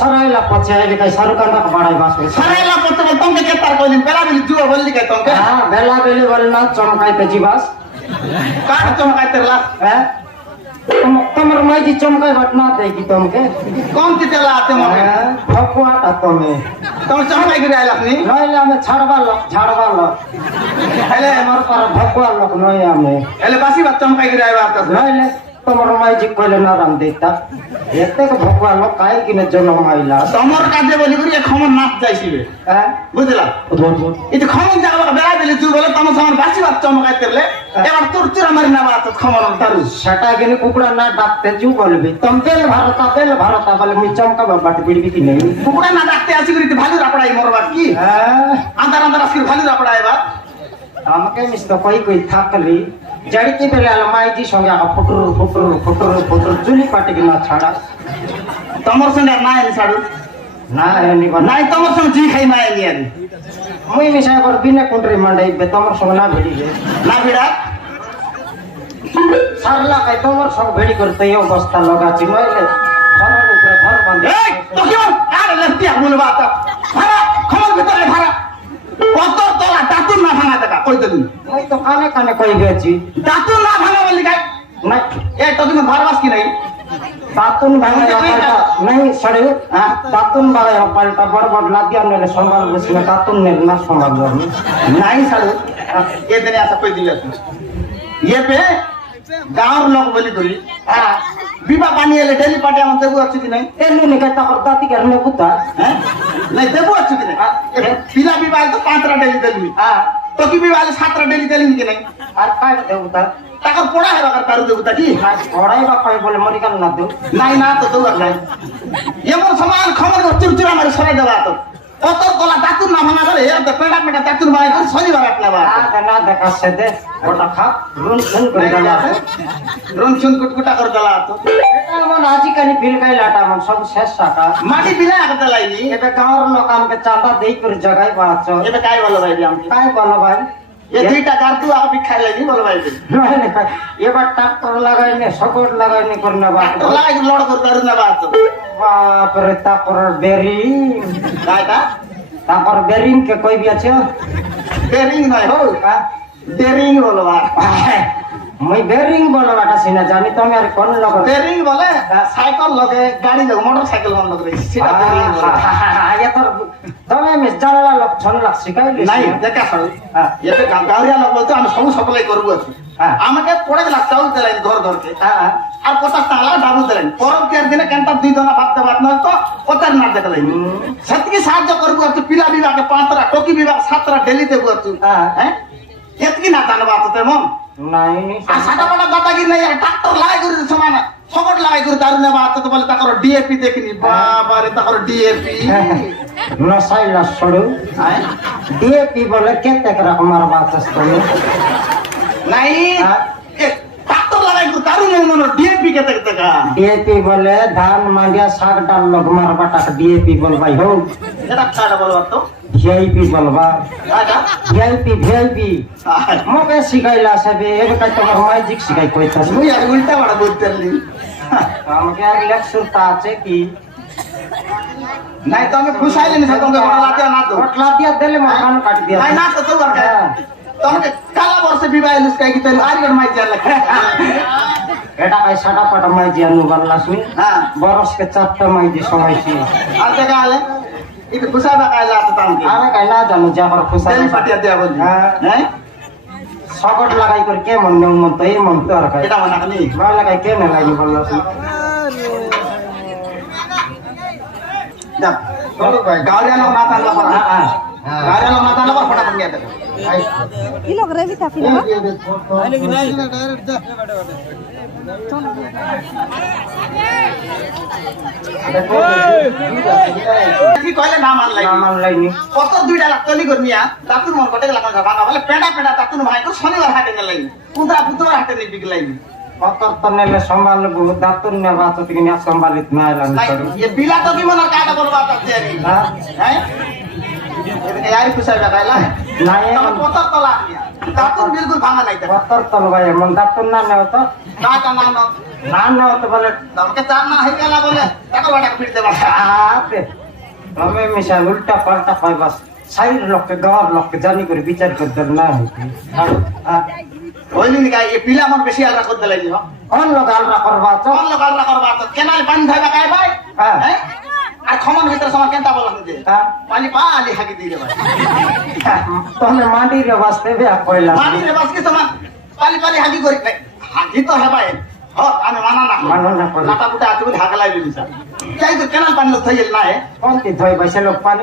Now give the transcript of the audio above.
सराइला पछि अहिले कहीं सरकार बढाई बस्यो सराइला पत्तो बोल तुमके के तार कोई दिन बेला बेली जुआ बोलली के तुमके हां बेला बेली बोलना चमकाई पे जीवास का चमकाई तेरला हैं तमर माइजी चमकाई बटना देगी तुमके कौन ती तेला आते मगे फकुआ ता तमे तुम चमकाई गिराय लखनी नइला में छाड़वा लो हेले हमर पर फकुआ लोक नइया में हेले बासी बात चमकाई गिराय बात नइले तमर माइजी कोले नराम देता एते के फकुआ लोक काहे किने जन्म आइला तमर काजे बोली करी खमर नाच जाइसिबे हैं बुझला इते खमर जागला बेला बेली जु बोले तम समान बासी बात चमकाई तेरले एबार तुरचुरा मारी ना बात खमर तारु सेटा गेने कुकुड़ा ना डाकते जू बोलबे तम बेल भारता बोले मी चमका बाट बिड़बी की नहीं कुकुड़ा ना डाकते आसी करी भालू रापड़ाई मोर बात की अंदर अंदर आसी भालू रापड़ाई बात हमके मिस तो कोई थाकली जड़ी की बेले आला माईजी संगे आ फुटुर जुली पाटे के ना छाड़ा तमर संगे ना है साडू ना है नि नाइ तमर संगे जी खाई ना है नि मुई मिसा कर बिना कुंट्री मंडई बे तमर संगे ना भेड़ी गे ना भिड़ा सरला कई तमर संग भेड़ी करते यो बस्ता लगा छि नइले घर बंद ए तो क्यों आरे लतिया बोल बात भरा खमर भीतर भरा কত তোলা দাতুন না ভাঙা দেখা কই দিন মই তো কানে কই গেছি দাতুন না ভাঙা বলি গায় না এ তো তুমি ভারবাস কি নাই दातुन भागा नहीं सड़े दातुन भागा पाल्टा बड़ लादिया ने संभाल बस में दातुन ने ना संभाल नहीं सालू ये दिन ऐसा कोई दिया ये पे गांव लोग बोली करी विवाह पानी ले डेली पार्टी हम देबो अछि कि नहीं एनु ने कहता कर दाती करने कुत्ता हैं नहीं देबो अछि कि नहीं पिला विवाह तो 5 डेली देली तो की विवाह 7 डेली देली कि नहीं আর কাই দেউতা টাকা পড়া হেবা কর তারু দেউতা কি পড়াই বা কই বলে মরি কাল না দেউ নাই না তো দেউ নাই এমন সমান খবর চুরচুরা মারি সরাই দেবা তো কত গলা দাতুন না ভাঙা করে এর পেড়া পেড়া দাতুন মারি করে শনিবার আপনা বা না দেখা সে দে ওটা খা রুন রুন করে দালা রুন চুন কুটকুটা করে দালা তো এটা মন আজি কানি বিল গাই লাটা মন সব শেষ টাকা মাটি বিলা আটা লাইনি এটা গাঁর লোক আমকে চাঁদা দেই করে জায়গায় বাঁচ এটা কাই বলো ভাই আমকে কাই বলো ভাই ये दुईटा गार्तु आप भी खाइ लाइनी बोलो भाइ ये बार ट्रैक्टर लगाइने सपोर्ट लगाइने करना बात ट्रैक्टर लगाइ लोड कर दारु ना बात बाप रे तापर बेरिंग काटा तापर बेरिंग के कोई भी আছে बेरिंग নাই हो बेरिंग बोलो बा मैं बेरिंग बोलो बाटा सिना जानी तो मैं कोन लग बेरिंग बोले साइकिल लगे गाड़ी लगे मोटरसाइकिल मन लगे सीधा बेरिंग ये तो तमे में जानला लग छन लग सिकाइले নাই দেখা ছাড়ো ये पे गावरिया लोग बोलते हम सब सप्लाई करबो আছে আমাকে পড়ে লাগতাও দেলাই ঘর ঘরকে আর 50 টাকা ডাবল দেলাই পরব কের দিনে কেনটা দুই দনা ভাত ভাত নয় তো 50 না দেখালাই সত্যি সাহায্য করবো আছে পিলা বিভাগে 5টা টকি বিভাগ 7টা ডেলি দেবো আছে হ্যাঁ এতকি না জানবা তো তেমন নাই আর সাটা বড় দাদাগিরি নাই আর ট্রাক্টর লাই করে সমান সকট লাই করে দারু নেবা তো বলে তাকর ডিএপি দেখিনি বাবা রে তাকর ডিএপি নসাইলা ছড়ু ডিএপি বলে কেতে করে আমার বাত আছে নাই ট্রাক্টর লাগাই করে দারু নেই মনে ডিএপি কেতে কেতে কা ডিএপি বলে ধান মান্ডিয়া শাক ডাল লোক মারবাটা ডিএপি বল ভাই হো এটা কাটা বলবা তো ভিআইপি বলবা আটা ভিআইপি মকে শিখাইলা সবে এবে কাই তোমার ম্যাজিক শিখাই কইতাছ মুই আর উল্টা বড় বলতেলি আমাকে আর লেকচারটা আছে কি নাই তো আমি খুশাইলে নি তোমাকে বড় লাতিয়া না তো ওটলা দিয়া দিলে মাখান কাট দিয়া নাই না তো তোর কাছে তোমাকে কালা বর্ষে বিবাহ লুস কাই কি তাই আরিগর মাই যা লাগে এটা কাই সাটা পাটা মাইজি আনু বাল্লাসমি হ্যাঁ বরস के চারটা মাইজি সময়ছি আর জায়গা আলে ಇದು ಕುಸಾಬ ಕಾಯಿಲೆ ಆಗ್ತಾಂಗೆ আমি কাই না জানো যে আমার খুশা তেল পাটিয়া দেয়া বলি হ্যাঁ সকট লাগাই করে কে মন মন তো এই মন তো আর কাই এটা মনে খালি না লাগাই কে না লাগি বললাসমি যা চলো ভাই গাড়িয়া লোক না তালা পড়া গাড়িয়া লোক না তালা পড়া ফটাফট নিয়ে দেখো ये लोग रेवी था फिल्म आले कि नहीं डायरेक्ट जा কি কইলে না মানলাইনি কত দুইটা লাখ তলি করমিয়া তাতুন মন কটে লাখ ভাঙা বলে পেডা পেডা তাতুন ভাই তো শনিবার হাটে গেলাইনি কুন্দা বুধবার হাটে নি বিগলাইনি কতর তনেলে সম্ভাল বহু দাতুন নে বাত থেকে না সম্ভালিত না এলাম করি ये बिला तो की মন কাটা বলবা তাতে হ্যাঁ এদিকে यारी খুশাই লাগাইলা নাই কত তলা তাতুন বিলকুল ভাঙা নাই কতর তল ভাই মন দাতুন না নেও তো না না না না না তো বলে আমাকে চার না হয়ে গেল বলে টাকা বাটা ফিরতে পারছে আরে আমি মিশা উল্টা পাল্টা পাই বাস সাইড লোককে গাঁর লোককে জানি করে বিচার করতে না হইতে হইলি নি গাই এই পিলা আমার বেশি আলরা করতে লাগি কোন লোক আলরা করবা তো কোন লোক আলরা করবা তো কেনাল পানি ধইবা গায় ভাই হ্যাঁ। হ্যাঁ? আর ক্ষমন ভিতরে সময় কেনটা বলা হইছে হ্যাঁ। পানি পা আলি হাকি দিয়ে ভাই তুমি মাটির বাসতে বেয়া কইলা পানি রে বাস কি সময় পালি পালি হাকি করি হাকি তো হেবাই আমি মানা না মানো না করি। লাটা পুটা আছে বলে হাগলাই দিছা চাই তো কেনাল পানি লোক থইল না কোন কি ধই বসে লোক পানি